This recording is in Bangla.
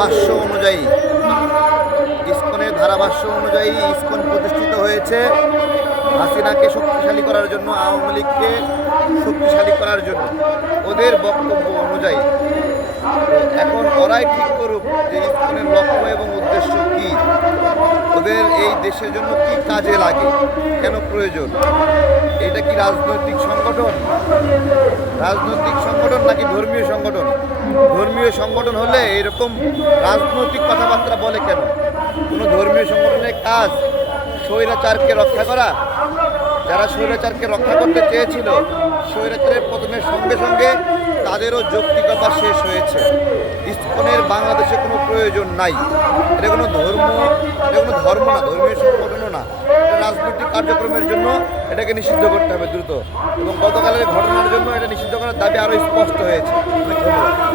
ভাষ্য অনুযায়ী। ইসকনের ধারাভাষ্য অনুযায়ী ইস্কন প্রতিষ্ঠিত হয়েছে। হাসিনাকে শক্তিশালী করার জন্য, আওয়ামী লীগকে শক্তিশালী করার জন্য। ওদের বক্তব্য অনুযায়ী। এখন ওরাই ঠিক করুক যে ইসকনের লক্ষ্য এবং উদ্দেশ্য কী। ওদের এই দেশের জন্য কি কাজে লাগে? কেন প্রয়োজন? এটা কি রাজনৈতিক সংগঠন? রাজনৈতিক সংগঠন নাকি ধর্মীয় সংগঠন? ধর্মীয় সংগঠন হলে এরকম রাজনৈতিক কথাবার্তা বলে কেন? কোনো ধর্মীয় সংগঠনের কাজ স্বৈরাচারকে রক্ষা করা? যারা স্বৈরাচারকে রক্ষা করতে চেয়েছিল, স্বৈরাচারের পতনের সঙ্গে সঙ্গে তাদেরও যৌক্তিকতা শেষ হয়েছে। ইস্কনের বাংলাদেশে কোনো প্রয়োজন নাই। এটা কোনো ধর্ম, এটা কোনো ধর্ম না, ধর্মীয় সংগঠনও না। রাজনৈতিক কার্যক্রমের জন্য এটাকে নিষিদ্ধ করতে হবে দ্রুত। এবং গতকালের ঘটনার জন্য এটা নিষিদ্ধ করার দাবি আরও স্পষ্ট হয়েছে। ধন্যবাদ।